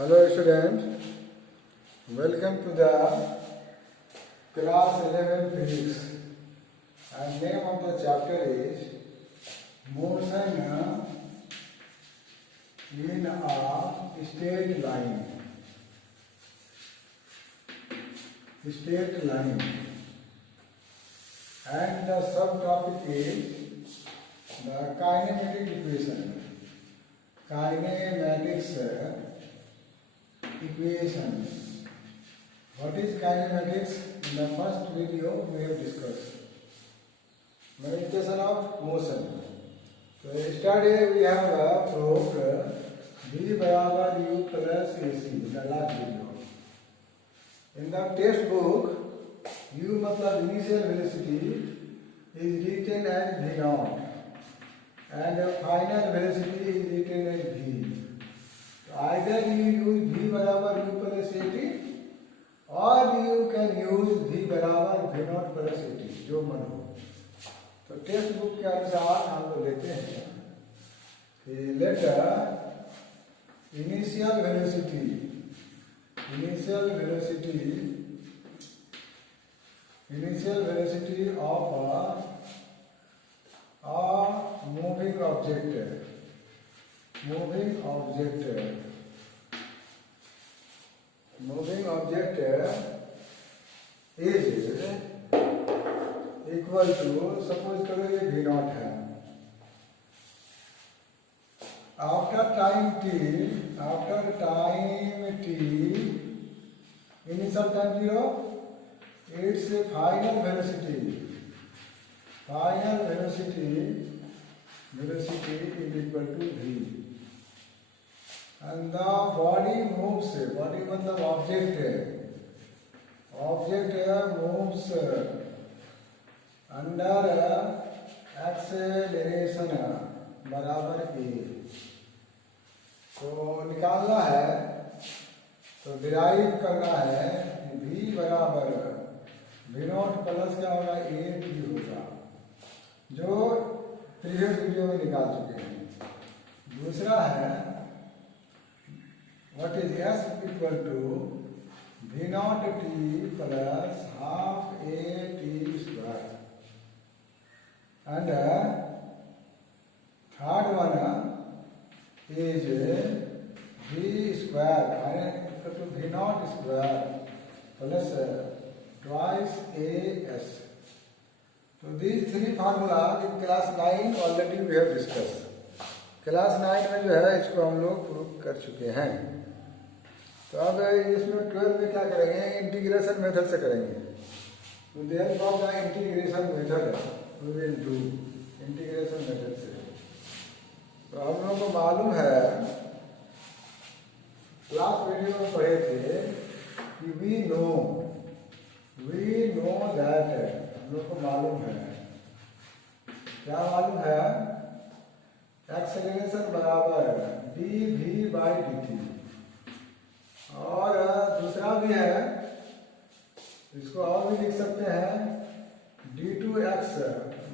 Hello students, welcome to the class 11 physics and name of the chapter is motion in a straight line. And the subtopic is the kinematic equation. Kinematics equations. What is kinematics? In the first video we have discussed manifestation of motion. So yesterday we have proved V बराबर U plus AC in the last video. In the textbook, U मतलब initial velocity is written as V naught and final velocity is written as V. Either you use V बराबर U plus AT or you can use V बराबर V naught plus AT, जो मन हो. तो text book के अनुसार हम लोग लेते हैं कि let initial velocity of a moving object is equal to, suppose करो ये V naught है. After time t, initial time 0, its final velocity is equal to V. And the body moves, body मतलब object moves under acceleration बराबर A. तो निकालना है, तो derive करना है कि V बराबर V नॉट प्लस क्या होगा, A T होगा, जो प्रीवियस वीडियो में निकाल चुके हैं. दूसरा है what is S equal to V naught T plus half A T square. And third one is V square equal to V naught square plus twice AS. So these three formulas in class 9 already we have discussed. Class 9 में जो है इसको हम लोग prove कर चुके हैं. तो अब इसमें 12 में क्या करेंगे, इंटीग्रेशन मेथड से करेंगे. तो therefore the integration method we will do integration method से. तो हम लोगों को मालूम है, लास्ट वीडियो में पढ़े थे कि we know that, हम लोग को मालूम है, क्या मालूम है, एक्सेलरेशन बराबर dv by dt. और दूसरा भी है, इसको और भी लिख सकते हैं d2x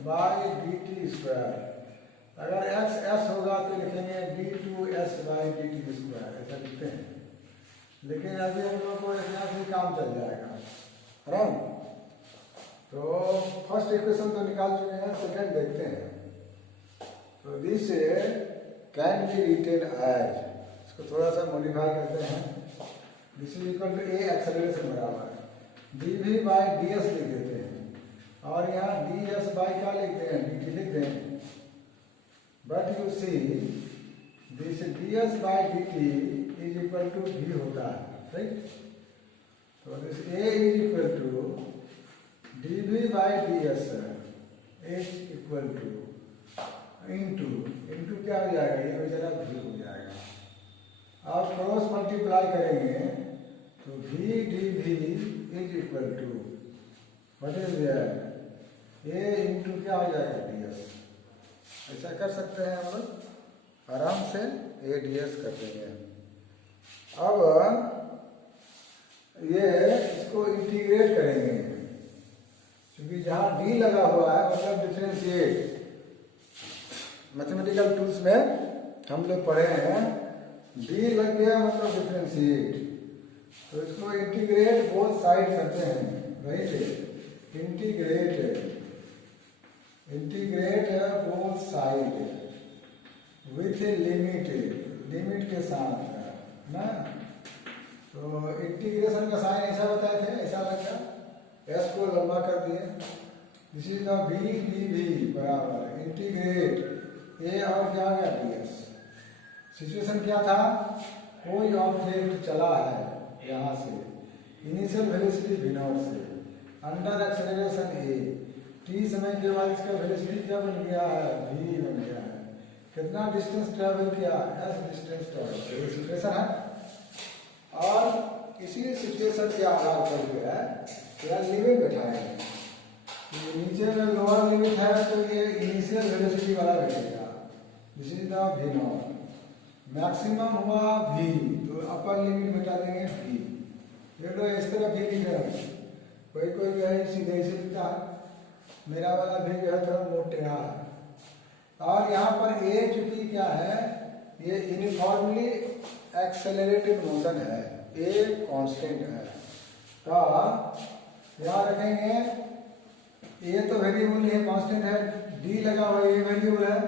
by dt स्क्वायर. अगर x s होगा तो लिखेंगे d2s by dt स्क्वायर, ऐसा लिखते हैं. लेकिन अभी हम लोग को यहाँ से काम चल जाएगा. राइट. तो फर्स्ट इक्वेशन तो निकाल चुके हैं, सेकेंड देखते हैं. तो this can be written as, इसको थोड़ा सा मॉडिफाई करते हैं. This is equal to a acceleration बराबर dv by ds लिख देते हैं, और यहाँ ds by क्या लिखते हैं, dt लिख दें. But you see this ds by dt is equal to v होता है. राइट. तो this a is equal to dv by ds is equal to into क्या हो जाएगा, ये बेचारा v हो जाएगा. आप क्रॉस मल्टीप्लाई करेंगे तो v dv is equal to what is there, a into क्या हो जाएगा, ds. ऐसा कर सकते हैं हम लोग आराम से, a ds कर देंगे. अब ये इसको इंटीग्रेट करेंगे, क्योंकि जहाँ d लगा हुआ है मतलब डिफरेंशिएट. मैथमेटिकल टूल्स में हम लोग पढ़े हैं डी लग गया मतलब डिफरेंशिएट, तो इसको इंटीग्रेट बोथ साइड करते हैं, right. Integrate both side with limit, limit के साथ ना। तो इंटीग्रेशन का साइन ऐसा बताए थे, ऐसा लगता, एस को लंबा कर दिए, this is the b d v बराबर इंटीग्रेट ए और क्या आ गया डी एस। सिचुएशन क्या था, कोई ऑब्जेक्ट चला है यहाँ से इनिशियल वेलोसिटी v नॉट से अंडर एक्सेलरेशन a, t समय के बाद इसका वेलोसिटी क्या बन गया है, v बन गया है। कितना डिस्टेंस ट्रेवल किया, s डिस्टेंस ट्रेवल, ये सिचुएशन है। और इसी सिचुएशन के आधार पर जो है क्या लिमिट बैठाएंगे, नीचे में लोअर लिमिट है तो ये इनिशियल वेलोसिटी वाला बैठेगा, this is the v not. Maximum हुआ v, तो अपर लिमिट बैठा देंगे v। ये तो इस तरह भी लिख रहे हैं, कोई कोई जो है सीधे से लिखता है, मेरा वाला भी जो है थोड़ा मोटा है। और यहाँ पर a चूंकि क्या है, ये यूनिफॉर्मली एक्सेलरेटेड मोशन है, a कांस्टेंट है, तो यहाँ रखेंगे a तो वेरिएबल है, कांस्टेंट है, d लगा हुआ ये वेरिएबल है,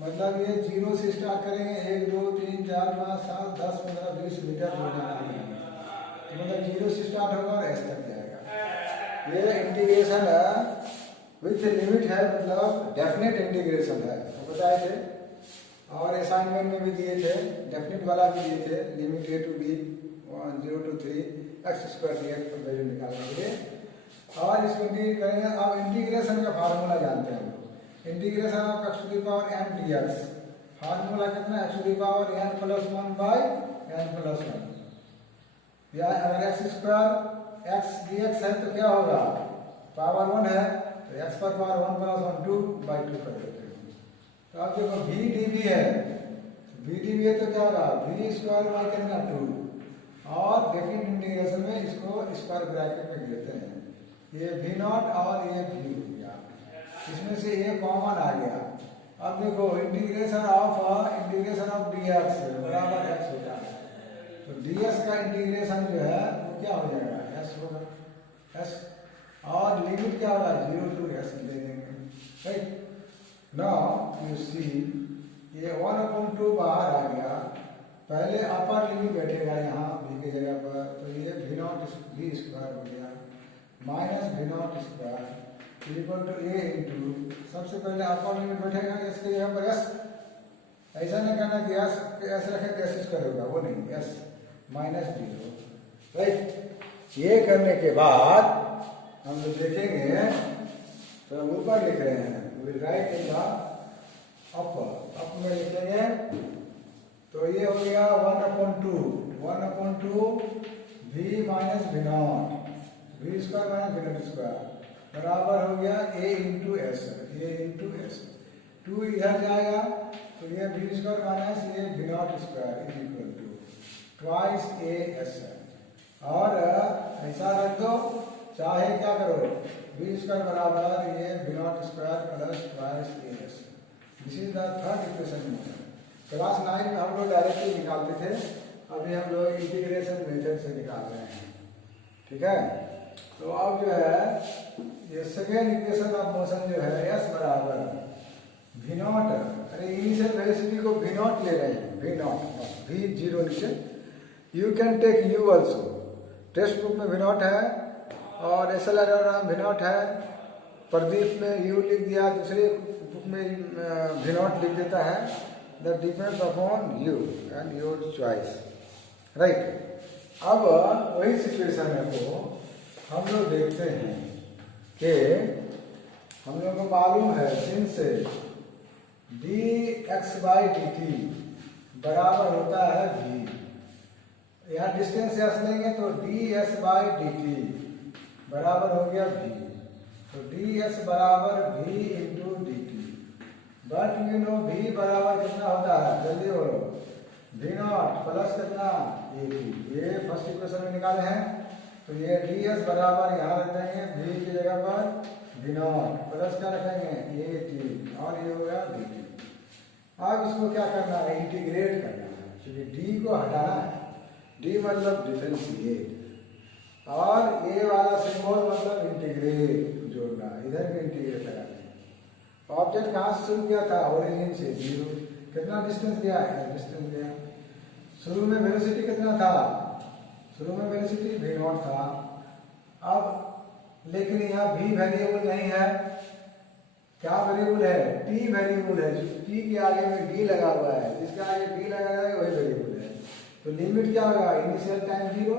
मतलब ये 0 से स्टार्ट करेंगे, 1 2 3 4 5 7 10 15 20 मीटर हो जाएगा, मतलब 0 से स्टार्ट होगा और एस तक जाएगा। ये इंटीग्रेशन विथ लिमिट है, मतलब डेफिनेट इंटीग्रेशन है, तो बताए थे। और असाइनमेंट में भी दिए थे, डेफिनेट वाला भी दिए थे, limit a to b 0 to 3 x square d x value निकालने के लिए। और इसको इंटीग्रेट करेंगे। अब इंटीग्रेशन का फार्मूला जानते हैं हम लोग, integration of x to the power n dx, formula कितना, x to the power n plus 1 by n plus 1। या अगर x square x d x है तो क्या होगा, पावर 1 है तो एक्स पर पावर 1 प्लस 1 2 बाई 2 कर देते हैं। तो अब देखो v डी वी है, v डी वी है तो क्या होगा, v स्क्वायर बाई कितना 2, और सेकंड इंटीग्रेशन में इसको स्क्वायर ब्रैकेट में लेते हैं, ये v नॉट और ये v हो गया, इसमें से ये कॉमन आ गया। अब देखो इंटीग्रेशन ऑफ dx बराबर x हो जाएगा, तो ds का इंटीग्रेशन जो है वो क्या हो जाएगा, s होगा, s, और लिमिट क्या होगा 0 to s ले देंगे, राइट। नाउ यू सी ये 1/2 बाहर आ गया, पहले अपर लिमिट बैठेगा यहाँ v की जगह पर, तो ये v नॉट v स्क्वायर हो गया minus v naught square equal to a into, सबसे पहले अपर लिमिट बैठेगा s की जगह पर s, ऐसा नहीं करना कि s रखे तो s स्क्वायर होगा, वो नहीं, s माइनस 0, राइट। ये करने के बाद हम लोग देखेंगे, तो ऊपर लिख रहे हैं, will write in the upper, up में लिखेंगे, तो ये हो गया 1/2 v minus v naught, v square minus v naught square बराबर हो गया a into s, a into s, 2 इधर जाएगा तो ये v स्क्वायर माइनस ये v naught square is equal to twice a s, और ऐसा रख दो, चाहे क्या करो, v स्क्वायर बराबर ये v naught square plus twice a S, this is the third equation. Class 9 में हम लोग डायरेक्टली निकालते थे, अभी हम लोग इंटीग्रेशन मेथड से निकाल रहे हैं, ठीक है। तो अब जो है ये सेकेंड इक्वेशन ऑफ मोशन जो है s बराबर v नॉट, अरे इनिशियल वेलोसिटी को v नॉट ले रहे हैं, v नॉट v 0 नीचे, you can take u also, textbook में v नॉट है और SLR v नॉट है, प्रदीप में u लिख दिया, दूसरे बुक में v नॉट लिख देता है, that depends upon you and your choice, right. अब वही सिचुएशन है को हम लोग देखते हैं कि हम लोग को मालूम है सिंस dx/dt बराबर होता है v, यहाँ डिस्टेंस s लेंगे तो ds/dt बराबर हो गया v, तो ds बराबर v into dt, but you know v बराबर कितना होता है, जल्दी बोलो, v नॉट प्लस कितना at, ये फर्स्ट इक्वेशन में निकाले हैं, तो ये ds बराबर यहाँ रख देंगे v की जगह पर v नॉट प्लस क्या रखेंगे at, और ये हो गया dt। अब इसको क्या करना है, इंटीग्रेट करना है, क्योंकि डी को हटाना है, डी मतलब डिफरेंशिएट, और ए वाला सिंबल मतलब इंटीग्रेट जोड़ना, इधर भी इंटीग्रेट लगाना है। ऑब्जेक्ट कहाँ से शुरू किया था, ओरिजिन से 0, कितना डिस्टेंस गया है, डिस्टेंस गया। शुरू में वेलोसिटी कितना था, शुरू में वेलोसिटी v0 था। अब लेकिन यहाँ v वेरिएबल नहीं है, क्या वेरिएबल है, t वेरिएबल है, जो t के आगे में d लगा हुआ है, जिसके आगे d लगा है वही वेरिएबल है। तो लिमिट क्या होगा, इनिशियल टाइम 0,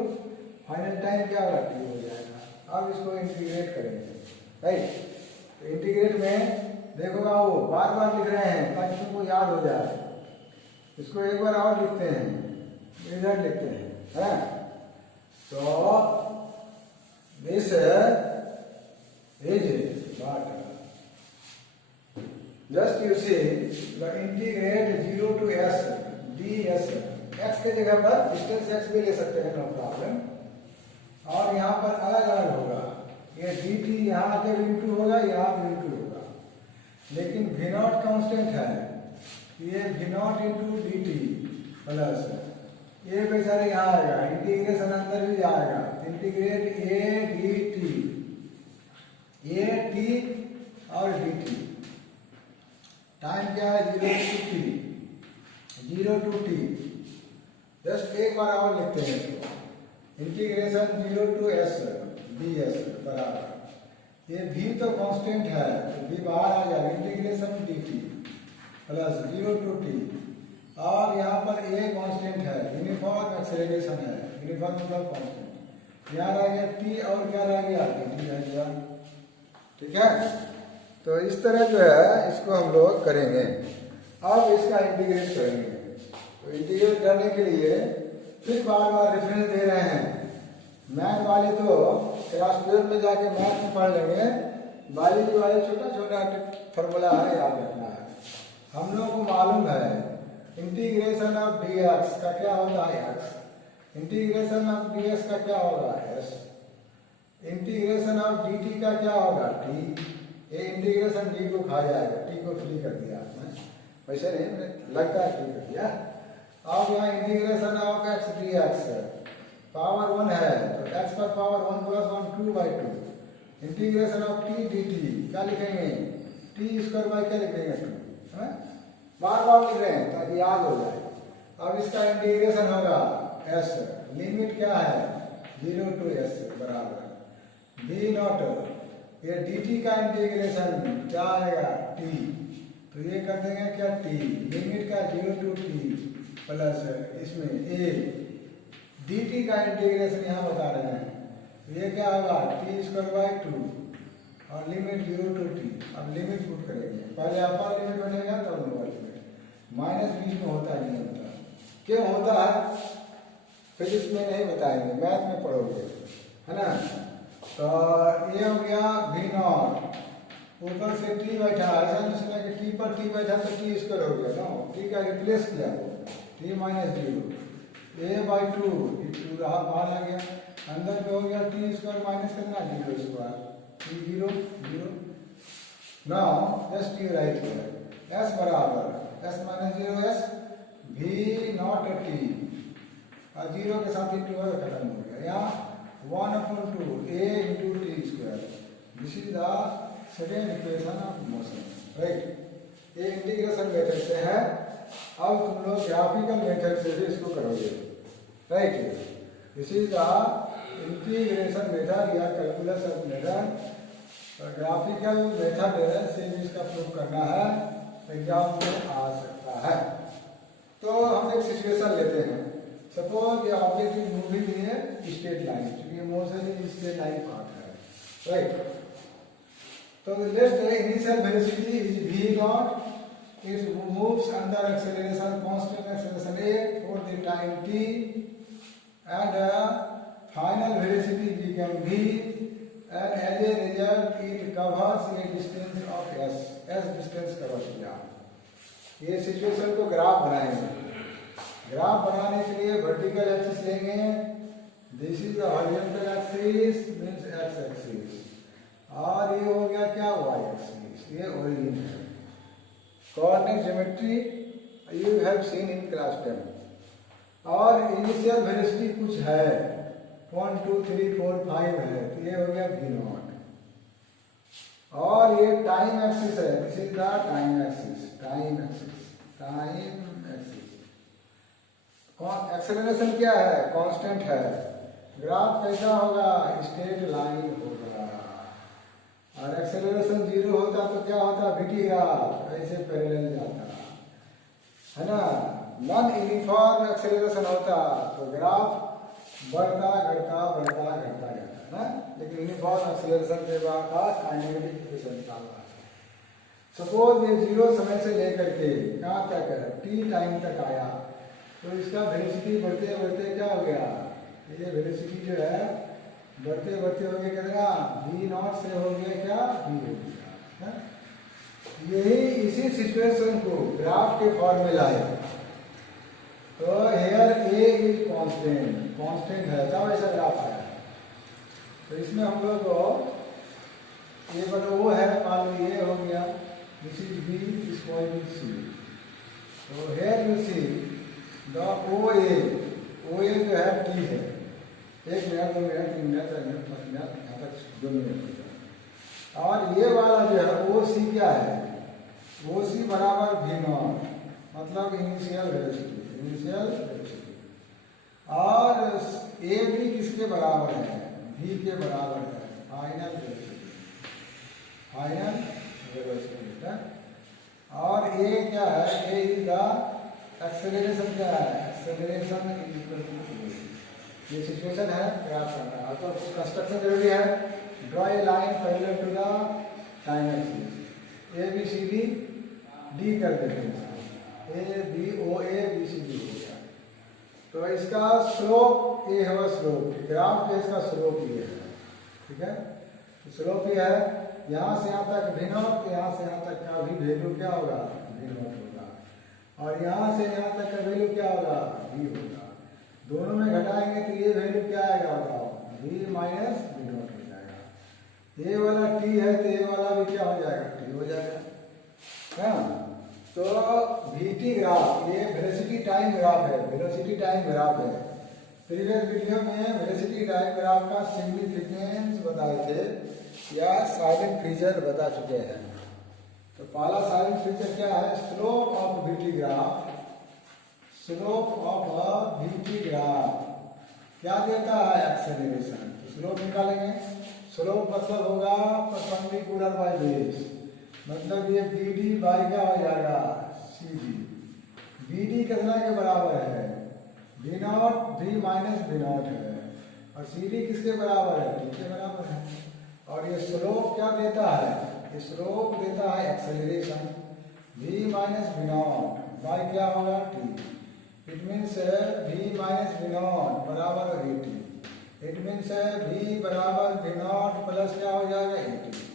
फाइनल टाइम क्या होगा, t हो जाएगा। अब इसको इंटीग्रेट करेंगे, राइट। तो इंटीग्रेट में देखो वो बार बार लिख रहे हैं ताकि तुमको याद हो जाए। इसको एक बार और लिखते हैं, इधर लिखते हैं, है। तो this is what, just you see the integrate 0 to s ds, x के जगह पर डिस्टेंस x भी ले सकते हैं, नो प्रॉब्लम। और यहाँ पर अलग अलग होगा, ये dt यहाँ आके इंटू होगा, यहाँ भी इंटू होगा, लेकिन v0 कांस्टेंट है, ये v0 इंटू dt प्लस ये बेचारे यहाँ आएगा, इंटीग्रेशन अंदर भी आएगा, integrate a dt, a t और dt, टाइम क्या है 0 to t, जस्ट एक बार और लिखते हैं इसको, इंटीग्रेशन 0 to s ds बराबर, ये v तो कांस्टेंट है तो v बाहर आ जाएगा, integration dt plus 0 to t, और यहाँ पर a कांस्टेंट है, यूनिफॉर्म एक्सेलरेशन है, यूनिफॉर्म मतलब कांस्टेंट, यहाँ रह गया t और क्या रह गया, dt रह गया, ठीक है। तो इस तरह जो है इसको हम लोग करेंगे। अब इसका इंटीग्रेट करेंगे, तो इंटीग्रेट करने के लिए फिर बार बार रेफरेंस दे रहे हैं। मैथ वाले तो क्लास 12 में जाके मैथ में पढ़ लेंगे, बायोलॉजी वाले छोटा छोटा फॉर्मूला है, याद रखना है। हम लोग को मालूम है इंटीग्रेशन ऑफ dx का क्या होता है x, इंटीग्रेशन ऑफ ds का क्या होगा s, इंटीग्रेशन ऑफ dt का क्या होगा t, ये इंटीग्रेशन d को खा जाएगा, t को फ्री कर दिया आपने, वैसे नहीं लगता है फ्री कर दिया। अब यहाँ integration of x dx power 1 है तो x पर power 1 plus 1 2/2, integration of t dt क्या लिखेंगे, t स्क्वायर बाय क्या लिखेंगे 2, है, बार बार लिख रहे हैं ताकि याद हो जाए। अब इसका इंटीग्रेशन होगा s, लिमिट क्या है 0 to s बराबर v0, ये dt का इंटीग्रेशन क्या आएगा t, तो ये कर देंगे क्या t, लिमिट का 0 to t प्लस इसमें a, dt का इंटीग्रेशन यहाँ बता रहे हैं, तो ये क्या होगा t स्क्वायर बाय 2 और लिमिट 0 to t। अब लिमिट पुट करेंगे, पहले अपर लिमिट बनेगा तब लोअर लिमिट, माइनस बीच में होता नहीं होता, क्यों होता है फिजिक्स में नहीं बताएंगे, मैथ में पढ़ोगे, है ना। तो ये हो गया v0, ऊपर से t बैठा, ऐसा नहीं सुना कि t पर t बैठा तो t स्क्वायर हो गया, नो, t का रिप्लेस किया t माइनस 0, a/2 बाहर आ गया, अंदर पे हो गया t स्क्वायर माइनस करना 0 square, t 0 0। Now just you right here s बराबर s minus 0 s v0 t, और 0 के साथ इंटू खत्म हो गया, यहाँ 1/2 a into t square, this is the second equation of motion, right। ये इंटीग्रेशन मेथड से है, अब तुम लोग ग्राफिकल मेथड से भी इसको करोगे, right. This is the integration method या कैलकुलस मेथड, ग्राफिकल मेथड से भी इसका प्रूफ करना है, एग्जाम में आ सकता है। तो हम एक सिचुएशन लेते हैं, सपोज ये object is moving in straight line, क्योंकि motion is straight line part है, राइट। तो let's say initial velocity is v0, it moves under acceleration, constant acceleration a for the time t, and final velocity become v, and as a result it covers a distance of s distance cover किया। ये situation को graph बनाएंगे, graph बनाने के लिए vertical axis लेंगे, this is the horizontal axis means x axis, और ये हो गया क्या वाई एक्सिस, ये ओरिजिन है। Coordinate geometry you have seen in class 10, और इनिशियल वेलोसिटी कुछ है 1 2 3 4 5 है, तो ये हो गया v नॉट। और ये टाइम एक्सिस है, this is the time axis, time axis, time axis. Acceleration क्या है? कांस्टेंट है। ग्राफ कैसा होगा? स्ट्रेट लाइन होगा। और एक्सेलरेशन 0 होता तो क्या होता? वीटी ग्राफ ऐसे पैरेलल जाता है ना। नॉन यूनिफॉर्म एक्सेलरेशन होता तो ग्राफ बढ़ता घटता बढ़ता घटता जाता है ना। लेकिन यूनिफॉर्म एक्सेलरेशन के बाद काइनेमेटिक इक्वेशन निकालना है। सपोज ये 0 समय से लेकर के कहाँ तक t टाइम तक आया, तो इसका वेलोसिटी बढ़ते बढ़ते क्या हो गया? ये वेलोसिटी जो है बढ़ते बढ़ते हो गया कितना? v नॉट से हो गया क्या? v हो गया। यही इसी सिचुएशन को ग्राफ के फॉर्म में लाए तो here a is constant, constant है तब ऐसा ग्राफ आया। तो इसमें हम लोग को ये बड़ा वो है, मान लो ये हो गया, this is b is equal to c। तो here you see the OA जो है t है, 1 minute 2 minute 3 minute 4 minute 5 minute यहाँ तक 2 मिनट। और ये वाला जो है OC क्या है? OC बराबर v नॉट, मतलब इनिशियल वेलोसिटी, इनिशियल वेलोसिटी। और AB किसके बराबर है? v के बराबर है, फाइनल वेलोसिटी, फाइनल वेलोसिटी। और A क्या है? A इज द एक्सेलरेशन क्या है? Acceleration is equal to velocity. ये सिचुएशन है ग्राफ करना है। तो कंस्ट्रक्शन जरूरी है। Draw a line parallel to the time axis, A B C D D कर देते हैं, A B O A B C D हो गया। तो इसका स्लोप ये है, स्लोप ग्राफ पे इसका स्लोप ये है, ठीक है। तो स्लोप ये है, यहाँ से यहाँ तक v नॉट, यहाँ से यहाँ तक का भी वैल्यू क्या होगा? v नॉट होगा। और यहाँ से यहाँ तक का वैल्यू क्या होगा? v होगा। दोनों में घटाएंगे तो ये वैल्यू क्या आएगा बताओ? v माइनस v नॉट हो जाएगा। ये वाला t है तो ये वाला भी क्या हो जाएगा? t हो जाएगा, है ना। तो vt ग्राफ ये वेलोसिटी टाइम ग्राफ है, वेलोसिटी टाइम ग्राफ है। प्रीवियस वीडियो में वेलोसिटी टाइम ग्राफ का सिग्निफिकेंस बताए थे या साइलेंट फीचर बता चुके हैं। तो पहला साइलेंट फीचर क्या है? Slope of vt graph, slope of vt graph क्या देता है? एक्सेलरेशन। तो स्लोप निकालेंगे, स्लोप मतलब होगा परपेंडिकुलर बाय बेस, मतलब ये BD बाई क्या हो जाएगा? CD। BD कितना के बराबर है? v naught, v minus v naught है। और CD किसके बराबर है? t के बराबर है। और ये स्लोप क्या देता है? ये स्लोप देता है acceleration, v minus v not by क्या होगा? t। It means v minus v not बराबर at। इट मीन्स v बराबर v नॉट प्लस क्या हो जाएगा? at।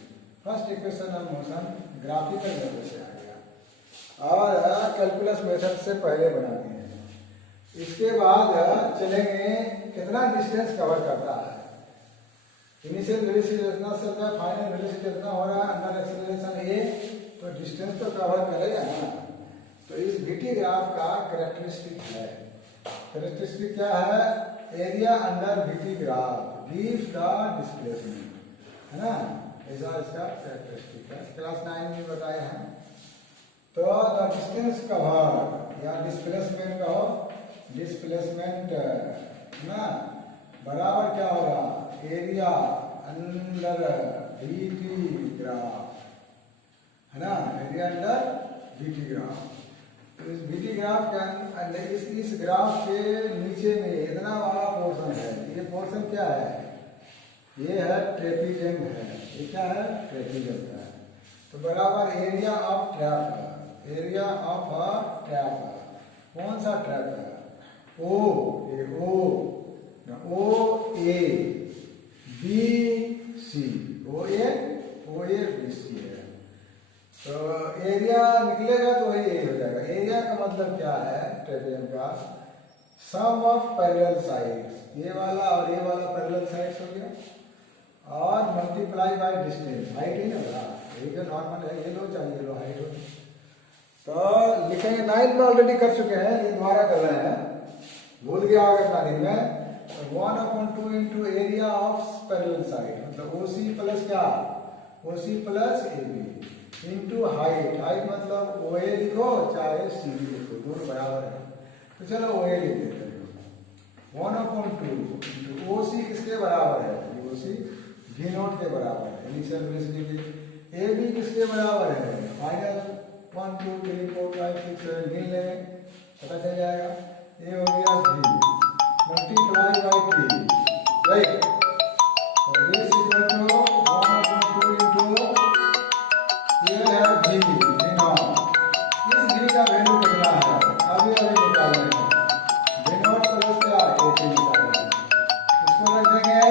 First equation of motion graphical method से आ गया और कैलकुलस मेथड से पहले बना दिए हैं। इसके बाद चलेंगे कितना डिस्टेंस कवर करता है। इनिशियल वेलोसिटी जितना से होता है, फाइनल वेलोसिटी जितना हो रहा है, अंडर एक्सेलरेशन a, तो डिस्टेंस तो कवर करेगा ना। तो इस vt ग्राफ का कैरेक्टरिस्टिक है, कैरेक्टरिस्टिक क्या है? Area under vt graph gives the displacement, है ना। ऐसा इसका कैरेक्टरिस्टिक है, क्लास 9 में बताए हैं। तो द डिस्टेंस कवर या डिस्प्लेसमेंट कहो, डिस्प्लेसमेंट ना बराबर क्या होगा? एरिया अंडर vt ग्राफ, है ना, एरिया अंडर vt ग्राफ। तो इस vt ग्राफ के अंदर इस ग्राफ के नीचे में इतना बड़ा पोर्शन है, ये पोर्शन क्या है? ये है ट्रेपीजियम है। ये क्या है? ट्रेपीजियम है। तो बराबर area of trap, area of a trap. कौन सा ट्रैप है? ओ A B C, O A B सी है। तो एरिया निकलेगा तो वही ए हो जाएगा। एरिया का मतलब क्या है ट्रेपीजियम का? सम ऑफ पैरेलल साइड्स, ये वाला और ये वाला पैरेलल साइड्स हो गया, और मल्टीप्लाई बाय डिस्टेंस, हाइट ही ना बड़ा, ये जो नॉर्मल है ये लो चाहिए लो हाइट हो। तो लिखेंगे 9 में ऑलरेडी कर चुके हैं, ये दोबारा कर रहे हैं। भूल गया अगर तारीख में, 1/2 into area of parallel side, मतलब ओसी प्लस क्या, OC plus AB into height, height मतलब ओए लिखो चाहे सीबी लिखो, दोनों बराबर है, तो चलो ओए लिख देते हैं। 1/2 इंटू ओसी किसके बराबर है, ओसी वी नॉट के बराबर है, इनिशियल वेलोसिटी। एबी किसके बराबर है, फाइनल 1 2 3 4 5 6 7 गिन लें, पता चल जाएगा। ये हो गया V multiply by T, right, और दिस इक्वल टू 1/2 इंटू ये है वी नॉट। इस वी का वैल्यू कितना है, अभी निकालना है, वी नॉट प्लस क्या, 80 निकालना है, इसको रख देंगे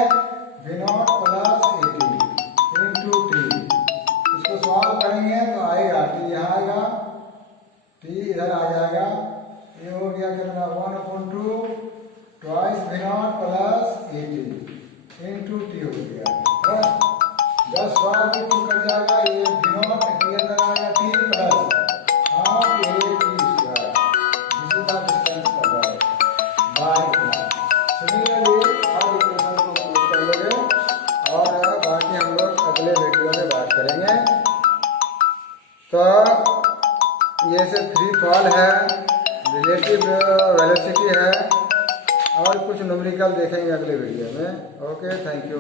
V naught plus 80 into T, इसको सॉल्व करेंगे तो आएगा टी, यहाँ आएगा टी इधर आ जाएगा, ये हो गया कितना 1/2 twice V naught plus 80 into T हो गया, जब सॉल्व भी कर जाएगा, ये वी नॉट के अंदर आएगा T plus half A T square, this is the distance covered by class. Similarly अब इक्वेशन को प्रूव कर लोगे और बाकी हम लोग अगले वीडियो में बात करेंगे। तो ये से फ्री फॉल है, रिलेटिव वेलोसिटी है, और कुछ न्यूमेरिकल देखेंगे अगले वीडियो में। Okay, thank you.